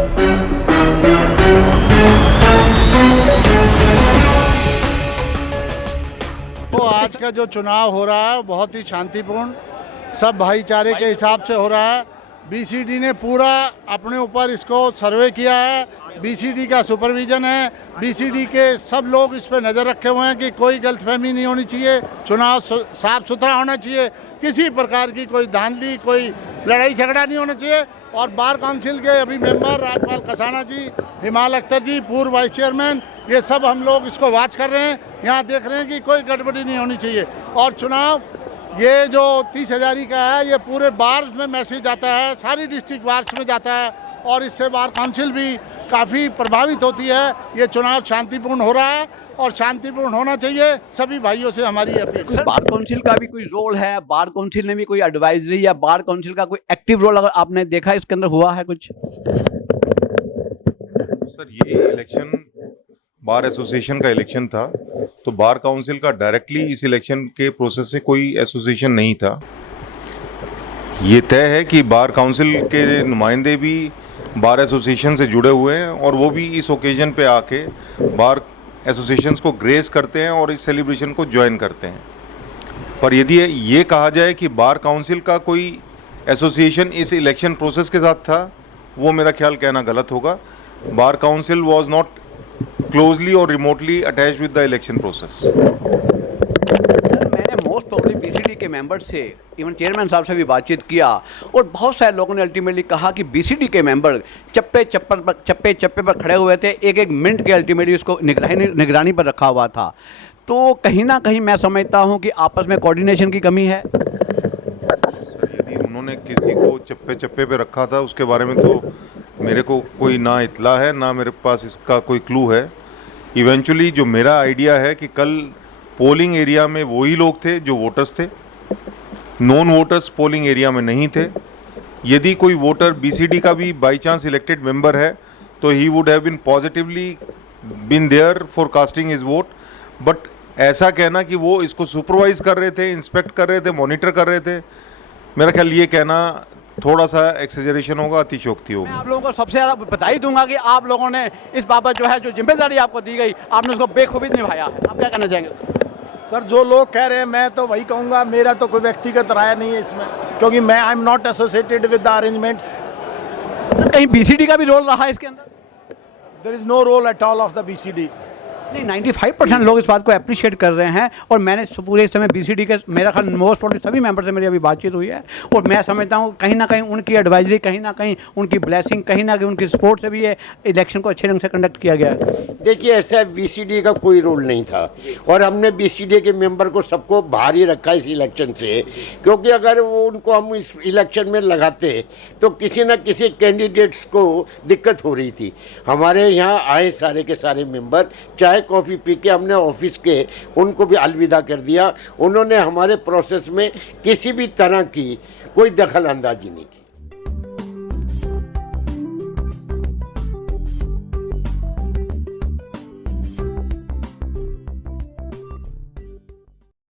तो आज का जो चुनाव हो रहा है बहुत ही शांतिपूर्ण, सब भाईचारे के हिसाब से हो रहा है। बीसीडी ने पूरा अपने ऊपर इसको सर्वे किया है, बीसीडी का सुपरविजन है, बीसीडी के सब लोग इस पर नज़र रखे हुए हैं कि कोई गलतफहमी नहीं होनी चाहिए, चुनाव साफ सुथरा होना चाहिए, किसी प्रकार की कोई धांधली, कोई लड़ाई झगड़ा नहीं होना चाहिए। और बार काउंसिल के अभी मेंबर राजपाल कसाना जी, हिमाल अख्तर जी, पूर्व वाइस चेयरमैन, ये सब हम लोग इसको वॉच कर रहे हैं, यहाँ देख रहे हैं कि कोई गड़बड़ी नहीं होनी चाहिए। और चुनाव ये जो 30,000 का है, ये पूरे बार्स में मैसेज आता है, सारी डिस्ट्रिक्ट बार्स में जाता है और इससे बार काउंसिल भी काफ़ी प्रभावित होती है। ये चुनाव शांतिपूर्ण हो रहा है और शांतिपूर्ण होना चाहिए, सभी भाइयों से हमारी अपील। सर, बार काउंसिल का भी कोई रोल है? बार काउंसिल ने भी कोई एडवाइजरी या बार काउंसिल का कोई एक्टिव रोल अगर आपने देखा इसके अंदर हुआ है कुछ? सर, ये इलेक्शन बार एसोसिएशन का इलेक्शन था, तो बार काउंसिल का डायरेक्टली इस इलेक्शन के प्रोसेस से कोई एसोसिएशन नहीं था। ये तय है कि बार काउंसिल के नुमाइंदे भी बार एसोसिएशन से जुड़े हुए हैं और वो भी इस ओकेजन पे आके बार एसोसिएशंस को ग्रेस करते हैं और इस सेलिब्रेशन को ज्वाइन करते हैं। पर यदि ये कहा जाए कि बार काउंसिल का कोई एसोसिएशन इस इलेक्शन प्रोसेस के साथ था, वो मेरा ख्याल कहना गलत होगा। Bar council was not closely और remotely attached with the election process. मैंने मोस्ट प्रोबेबली बीसीडी के मेंबर से, इवन चेयरमैन साहब से भी बातचीत किया और बहुत सारे लोगों ने अल्टीमेटली कहा कि बीसीडी के मेंबर चप्पे चप्पे पर खड़े हुए थे, एक एक मिनट के अल्टीमेटली उसको निगरानी पर रखा हुआ था। तो कहीं ना कहीं मैं समझता हूं कि आपस में कोऑर्डिनेशन की कमी है। यदि उन्होंने किसी को चप्पे चप्पे पे रखा था, उसके बारे में तो मेरे को कोई ना इतला है, ना मेरे पास इसका कोई क्लू है। इवेंचुअली जो मेरा आइडिया है कि कल पोलिंग एरिया में वही लोग थे जो वोटर्स थे, नॉन वोटर्स पोलिंग एरिया में नहीं थे। यदि कोई वोटर बीसीडी का भी बाई चांस इलेक्टेड मेंबर है तो he would have been positively been there for casting his vote. But ऐसा कहना कि वो इसको सुपरवाइज कर रहे थे, इंस्पेक्ट कर रहे थे, मॉनिटर कर रहे थे, मेरा ख्याल ये कहना थोड़ा सा एक्सेजरेशन होगा, अतिशयोक्ति होगी। मैं आप लोगों को सबसे ज़्यादा बधाई दूंगा कि आप लोगों ने इस बाबत जो है जो जिम्मेदारी आपको दी गई, आपने उसको बेखूबी निभाया है। आप क्या कहना चाहेंगे? सर, जो लोग कह रहे हैं मैं तो वही कहूँगा, मेरा तो कोई व्यक्तिगत राय नहीं है इसमें, क्योंकि मैं I am not associated with the arrangements. Sir, कहीं बीसीडी का भी रोल रहा है इसके अंदर? There is no role at all of the BCD. नहीं, 95% लोग इस बात को अप्रिशिएट कर रहे हैं और मैंने पूरे समय बीसीडी के मेरा ख्याल मोस्ट प्रोबेबली सभी मेंबर से मेरी अभी बातचीत हुई है और मैं समझता हूँ कहीं ना कहीं उनकी एडवाइजरी, कहीं ना कहीं उनकी ब्लेसिंग, कहीं ना कहीं उनकी सपोर्ट से भी ये इलेक्शन को अच्छे ढंग से कंडक्ट किया गया है। देखिए, ऐसा बीसीडी का कोई रोल नहीं था और हमने बीसीडी के मेंबर को सबको बाहर ही रखा इस इलेक्शन से, क्योंकि अगर वो उनको हम इस इलेक्शन में लगाते तो किसी न किसी कैंडिडेट्स को दिक्कत हो रही थी। हमारे यहाँ आए सारे के सारे मेंबर, चाहे कॉफ़ी पी के हमने ऑफिस के उनको भी अलविदा कर दिया। उन्होंने हमारे प्रोसेस में किसी भी तरह की कोई दखल अंदाजी नहीं की।